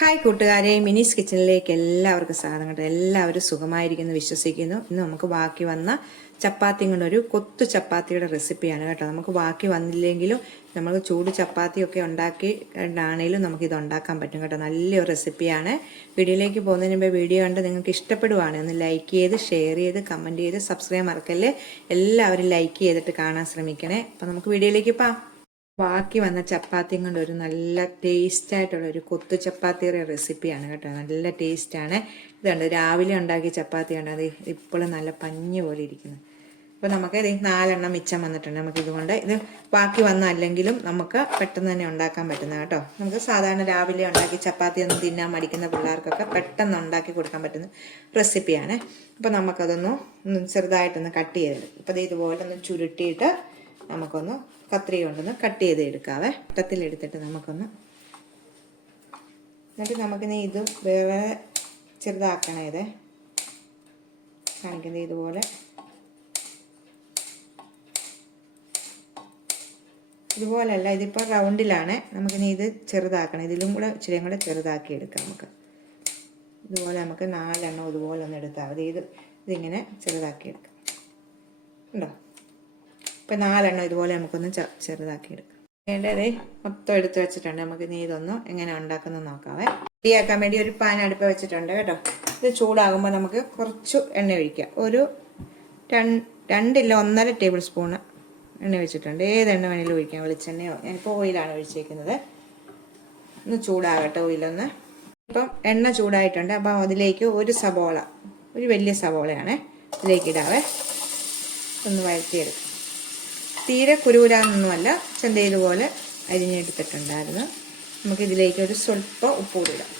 Hi കൂട്ടുകാരെ, മിനീസ് കിച്ചണിലേക്ക് എല്ലാവർക്കും സ്വാഗതം. കേട്ടോ, എല്ലാവരും സുഖമായിരിക്കുന്നു വിശ്വസിക്കുന്നു. ഇന്ന് നമുക്ക് ബാക്കി വന്ന ചപ്പാത്തി കൊണ്ടൊരു കൊത്തു ചപ്പാത്തിയുടെ റെസിപ്പിയാണ് കേട്ടോ. നമുക്ക് ബാക്കി വന്നില്ലെങ്കിലും നമ്മൾ ചൂട് ചപ്പാത്തിയൊക്കെ ഉണ്ടാക്കിയിട്ടാണേലും നമുക്കിത് ഉണ്ടാക്കാൻ പറ്റും കേട്ടോ. നല്ലൊരു റെസിപ്പിയാണ്. വീഡിയോയിലേക്ക് പോകുന്നതിന് മുമ്പ് വീഡിയോ കണ്ട് നിങ്ങൾക്ക് ഇഷ്ടപ്പെടുവാണ് ഒന്ന് ലൈക്ക് ചെയ്ത്, ഷെയർ ചെയ്ത്, കമൻറ്റ് ചെയ്ത്, സബ്സ്ക്രൈബ് മറക്കല്ലേ. എല്ലാവരും ലൈക്ക് ചെയ്തിട്ട് കാണാൻ ശ്രമിക്കണേ. അപ്പം നമുക്ക് വീഡിയോയിലേക്ക് പോകാം. ബാക്കി വന്ന ചപ്പാത്തിയും കൊണ്ട് ഒരു നല്ല ടേസ്റ്റ് ആയിട്ടുള്ള ഒരു കൊത്തു ചപ്പാത്തിയുടെ റെസിപ്പിയാണ് കേട്ടോ. നല്ല ടേസ്റ്റാണ്. ഇതുണ്ട് രാവിലെ ഉണ്ടാക്കിയ ചപ്പാത്തിയാണ്. അത് ഇപ്പോഴും നല്ല പഞ്ഞ് പോലെ ഇരിക്കുന്നത്. അപ്പോൾ നമുക്ക് ഇത് 4 മിച്ചം വന്നിട്ടുണ്ട്. നമുക്ക് ഇതുകൊണ്ട് ഇത് ബാക്കി വന്നല്ലെങ്കിലും നമുക്ക് പെട്ടെന്ന് തന്നെ ഉണ്ടാക്കാൻ പറ്റുന്ന കേട്ടോ. നമുക്ക് സാധാരണ രാവിലെ ഉണ്ടാക്കി ചപ്പാത്തി ഒന്നും തിന്നാൻ മടിക്കുന്ന പിള്ളേർക്കൊക്കെ പെട്ടെന്ന് ഉണ്ടാക്കി കൊടുക്കാൻ പറ്റുന്ന റെസിപ്പിയാണ്. അപ്പോൾ നമുക്കതൊന്ന് ചെറുതായിട്ടൊന്ന് കട്ട് ചെയ്തെടുക്കും. അപ്പോൾ ഇതുപോലെ ഒന്ന് ചുരുട്ടിയിട്ട് നമുക്കൊന്ന് കത്രിക കൊണ്ടൊന്ന് കട്ട് ചെയ്ത് എടുക്കാവേ. വട്ടത്തിലെടുത്തിട്ട് നമുക്കൊന്ന് എന്നിട്ട് നമുക്കിനി ഇത് വേറെ ചെറുതാക്കണേ. ഇത് കാണിക്കുന്നത് ഇതുപോലെ ഇതുപോലല്ല, ഇതിപ്പോൾ റൗണ്ടിലാണ്. നമുക്കിനി ഇത് ചെറുതാക്കണം. ഇതിലും കൂടെ ഇച്ചിരിയും കൂടെ ചെറുതാക്കി എടുക്കാം. നമുക്ക് ഇതുപോലെ നമുക്ക് 4 ഇതുപോലെ ഒന്ന് എടുത്താൽ മതി. ഇതിങ്ങനെ ചെറുതാക്കി എടുക്കാം. ഉണ്ടോ? ഇപ്പം 4 ഇതുപോലെ നമുക്കൊന്ന് ചെറുതാക്കി എടുക്കാം. വേണ്ടത് മൊത്തം എടുത്ത് വെച്ചിട്ടുണ്ട്. നമുക്ക് ഇനി ഇതൊന്ന് എങ്ങനെ ഉണ്ടാക്കുന്നത് നോക്കാവേ. റെഡിയാക്കാൻ വേണ്ടി ഒരു പാൻ അടുപ്പ് വെച്ചിട്ടുണ്ട് കേട്ടോ. ഇത് ചൂടാകുമ്പോൾ നമുക്ക് കുറച്ച് എണ്ണ ഒഴിക്കാം. ഒരു 2 ഇല്ല 1.5 ടേബിൾ സ്പൂണ് എണ്ണ വെച്ചിട്ടുണ്ട്. ഏത് എണ്ണ വേണമെങ്കിലും ഒഴിക്കാം. വെളിച്ചെണ്ണയോ, ഞാനിപ്പോൾ ഓയിലാണ് ഒഴിച്ചേക്കുന്നത്. ഒന്ന് ചൂടാകട്ടെ ഓയിലൊന്ന്. ഇപ്പം എണ്ണ ചൂടായിട്ടുണ്ട്. അപ്പം അതിലേക്ക് ഒരു വലിയ സവോളയാണ് ഇതിലേക്ക് ഇടാവേ. ഒന്ന് വഴറ്റിയെടുക്കാം. തീരെ കുരുകുരാന്നൊന്നുമല്ല, ഇതുപോലെ അരിഞ്ഞെടുത്തിട്ടുണ്ടായിരുന്നു. നമുക്കിതിലേക്ക് ഒരു സ്വല്പം ഉപ്പൂടിടാം.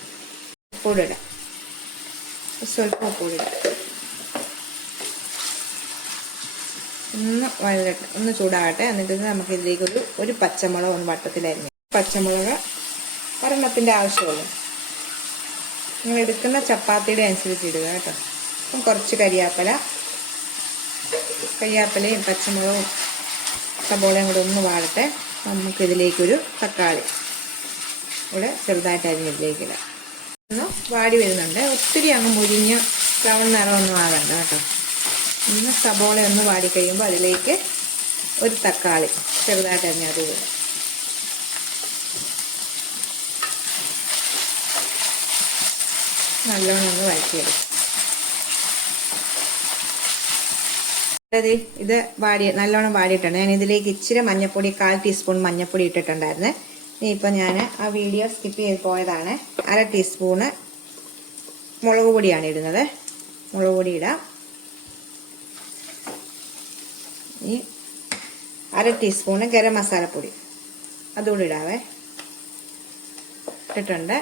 സ്വല്പം ഉപ്പൂടിടാം. ഒന്ന് ചൂടാകട്ടെ. എന്നിട്ട് നമുക്കിതിലേക്ക് ഒരു പച്ചമുളക് ഒന്ന് വട്ടത്തിലരിഞ്ഞ്, പച്ചമുളക് 1 ആവശ്യമുള്ളൂ. നിങ്ങൾ എടുക്കുന്ന ചപ്പാത്തിയുടെ അനുസരിച്ച് ഇടുക കേട്ടോ. അപ്പം കുറച്ച് കരിയാപ്പലയും പച്ചമുളകും സബോളയും കൂടെ ഒന്ന് വാടട്ടെ. നമുക്കിതിലേക്കൊരു തക്കാളി കൂടെ ചെറുതായിട്ട് അരിഞ്ഞിലേക്ക് ഇടാം. ഒന്ന് വാടി വരുന്നുണ്ട്. ഒത്തിരി അങ്ങ് മുരിഞ്ഞ ബ്രൗൺ നിറമൊന്നും ആകണ്ട കേട്ടോ. ഒന്ന് സബോള ഒന്ന് വാടി കഴിയുമ്പോൾ അതിലേക്ക് ഒരു തക്കാളി ചെറുതായിട്ട് അരിഞ്ഞത് ഇടും. നല്ലോണം ഒന്ന് വഴറ്റിയെടുക്കും. ഇത് നല്ലോണം വാടിയിട്ടുണ്ട്. ഞാൻ ഇതിലേക്ക് ഇച്ചിരി മഞ്ഞൾപ്പൊടി, 1/4 ടീസ്പൂൺ മഞ്ഞൾപ്പൊടി ഇട്ടിട്ടുണ്ടായിരുന്നേ. ഇനിയിപ്പോൾ ഞാൻ ആ വീഡിയോ സ്കിപ്പ് ചെയ്ത് പോയതാണ്. 1/2 ടീസ്പൂണ് മുളക് പൊടിയാണ് ഇടുന്നത്. മുളക് പൊടി ഇടാം. ഈ 1/2 ടീസ്പൂണ് ഗരം മസാലപ്പൊടി അതുകൂടി ഇടാവേ. ഇട്ടിട്ടുണ്ട്.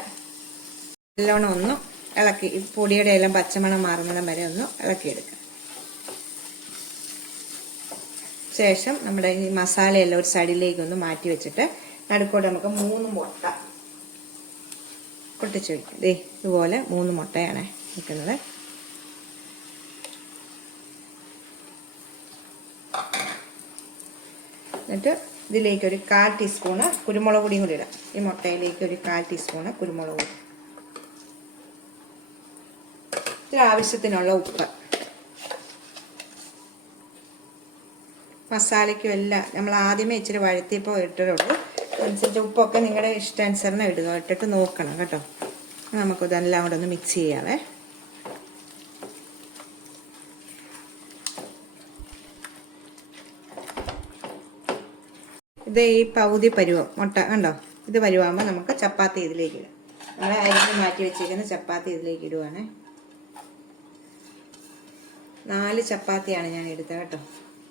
നല്ലോണം ഒന്ന് ഇളക്കി, ഈ പൊടിയുടെ എല്ലാം പച്ചമണം മാറുന്നിടം വരെ ഒന്ന് ഇളക്കിയെടുക്കാം. ശേഷം നമ്മുടെ ഈ മസാലയെല്ലാം ഒരു സൈഡിലേക്ക് ഒന്ന് മാറ്റി വെച്ചിട്ട് നടുക്കോട്ട് നമുക്ക് 3 മുട്ട പൊട്ടിച്ച് വയ്ക്കും. ഇതുപോലെ 3 മുട്ടയാണ് വെക്കുന്നത്. എന്നിട്ട് ഇതിലേക്ക് ഒരു 1/4 ടീസ്പൂണ് കുരുമുളക് പൊടിയും കൂടി ഇടാം. ഈ മുട്ടയിലേക്ക് ഒരു 1/4 ടീസ്പൂണ് കുരുമുളക് പൊടി, ആവശ്യത്തിനുള്ള ഉപ്പ്. മസാലയ്ക്കും എല്ലാം നമ്മൾ ആദ്യമേ ഇച്ചിരി വഴറ്റിയപ്പോൾ ഇട്ടിട്ടുള്ളൂ. അനുസരിച്ച് ഉപ്പൊക്കെ നിങ്ങളുടെ ഇഷ്ടാനുസരണം ഇടുക. ഇട്ടിട്ട് നോക്കണം കേട്ടോ. നമുക്കിതെല്ലാം കൂടെ ഒന്ന് മിക്സ് ചെയ്യാവേ. ഇത് ഈ പകുതി പരുവം മുട്ട കണ്ടോ. ഇത് പരുവാകുമ്പോൾ നമുക്ക് ചപ്പാത്തി ഇതിലേക്ക് ഇടാം. നമ്മൾ അരിഞ്ഞ് മാറ്റി വെച്ചിരിക്കുന്ന ചപ്പാത്തി ഇതിലേക്ക് ഇടുവാണേ. 4 ചപ്പാത്തിയാണ് ഞാൻ എടുത്തത് കേട്ടോ.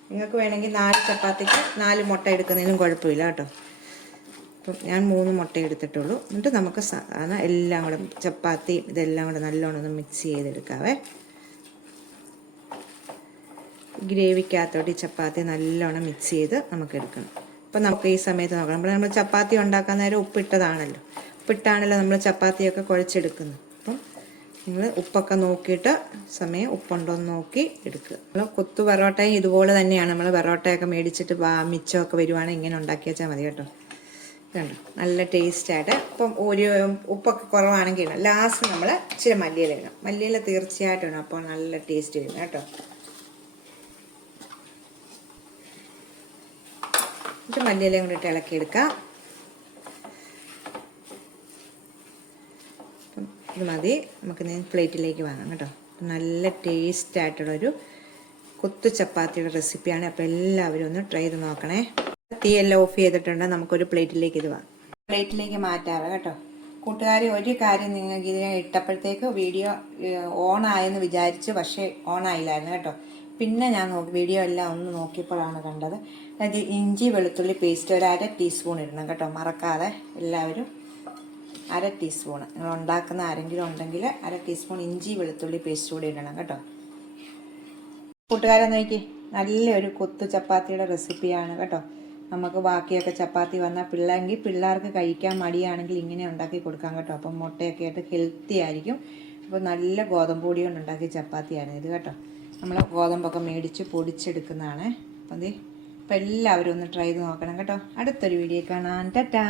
നിങ്ങൾക്ക് വേണമെങ്കിൽ 4 ചപ്പാത്തിക്ക് 4 മുട്ട എടുക്കുന്നതിനും കുഴപ്പമില്ല കേട്ടോ. അപ്പം ഞാൻ 3 മുട്ട എടുത്തിട്ടുള്ളൂ. എന്നിട്ട് നമുക്ക് സാധാരണ എല്ലാം കൂടെ ചപ്പാത്തി ഇതെല്ലാം കൂടെ നല്ലോണം ഒന്ന് മിക്സ് ചെയ്തെടുക്കാവേ. ഗ്രേവിക്കകത്തോട്ട് ഈ ചപ്പാത്തി നല്ലോണം മിക്സ് ചെയ്ത് നമുക്ക് എടുക്കണം. അപ്പം നമുക്ക് ഈ സമയത്ത് നോക്കണം. നമ്മൾ ചപ്പാത്തി ഉണ്ടാക്കാൻ നേരം ഉപ്പിട്ടതാണല്ലോ. ഉപ്പിട്ടാണല്ലോ നമ്മൾ ചപ്പാത്തിയൊക്കെ കുഴച്ചെടുക്കുന്നത്. അപ്പം നിങ്ങൾ ഉപ്പൊക്കെ നോക്കിയിട്ട് സമയം ഉപ്പുണ്ടോ എന്ന് നോക്കി എടുക്കുക. നമ്മൾ കൊത്തു പൊറോട്ടയും ഇതുപോലെ തന്നെയാണ്. നമ്മൾ പൊറോട്ടയൊക്കെ മേടിച്ചിട്ട് മിച്ചമൊക്കെ വരുവാണെങ്കിൽ ഇങ്ങനെ ഉണ്ടാക്കി വെച്ചാൽ മതി കേട്ടോ. കണ്ടോ നല്ല ടേസ്റ്റായിട്ട്. ഇപ്പം ഒരു ഉപ്പൊക്കെ കുറവാണെങ്കിൽ ലാസ്റ്റ് നമ്മൾ ഇച്ചിരി മല്ലിയില ഇടണം. മല്ലിയില തീർച്ചയായിട്ടും ഇടണം, അപ്പോൾ നല്ല ടേസ്റ്റ് വരും കേട്ടോ. എന്നിട്ട് മല്ലിയിലയും കൂടി ഇട്ട് ഇളക്കിയെടുക്കാം. അപ്പം ഇത് മതി, നമുക്ക് പ്ലേറ്റിലേക്ക് വാങ്ങാം കേട്ടോ. നല്ല ടേസ്റ്റായിട്ടുള്ളൊരു കൊത്തു ചപ്പാത്തിയുടെ റെസിപ്പിയാണ്. അപ്പോൾ എല്ലാവരും ഒന്ന് ട്രൈ ചെയ്ത് നോക്കണേ. തീയെല്ലാം ഓഫ് ചെയ്തിട്ടുണ്ട്. നമുക്കൊരു പ്ലേറ്റിലേക്ക് ഇത് വാങ്ങാം. പ്ലേറ്റിലേക്ക് മാറ്റാറ് കേട്ടോ. കൂട്ടുകാരി, ഒരു കാര്യം നിങ്ങൾക്ക് ഇതിനെ ഇട്ടപ്പോഴത്തേക്ക് വീഡിയോ ഓൺ ആയെന്ന് വിചാരിച്ചു, പക്ഷേ ഓൺ ആയില്ലായിരുന്നു കേട്ടോ. പിന്നെ ഞാൻ വീഡിയോ എല്ലാം ഒന്ന് നോക്കിയപ്പോഴാണ് കണ്ടത്. അത് ഇഞ്ചി വെളുത്തുള്ളി പേസ്റ്റ് ഒരു 1/2 ടീസ്പൂൺ ഇടണം കേട്ടോ, മറക്കാതെ എല്ലാവരും. 1/2 ടീസ്പൂണ്, നിങ്ങൾ ഉണ്ടാക്കുന്ന ആരെങ്കിലും ഉണ്ടെങ്കിൽ 1/2 ടീസ്പൂൺ ഇഞ്ചി വെളുത്തുള്ളി പേസ്റ്റ് കൂടി ഇടണം കേട്ടോ. കൂട്ടുകാരെ നോക്കി, നല്ലൊരു കൊത്തു ചപ്പാത്തിയുടെ റെസിപ്പിയാണ് കേട്ടോ. നമുക്ക് ബാക്കിയൊക്കെ ചപ്പാത്തി വന്നാൽ പിള്ളേർക്ക് കഴിക്കാൻ മടിയാണെങ്കിൽ ഇങ്ങനെ ഉണ്ടാക്കി കൊടുക്കാം കേട്ടോ. അപ്പം മുട്ടയൊക്കെ ആയിട്ട് ഹെൽത്തി ആയിരിക്കും. അപ്പോൾ നല്ല ഗോതമ്പ് പൊടി കൊണ്ട് ഉണ്ടാക്കിയ ചപ്പാത്തിയാണ് ഇത് കേട്ടോ. നമ്മൾ ഗോതമ്പൊക്കെ മേടിച്ച് പൊടിച്ചെടുക്കുന്നതാണ്. അപ്പം എല്ലാവരും ഒന്ന് ട്രൈ ചെയ്ത് നോക്കണം കേട്ടോ. അടുത്തൊരു വീഡിയോ കാണാൻ. ടാറ്റാ.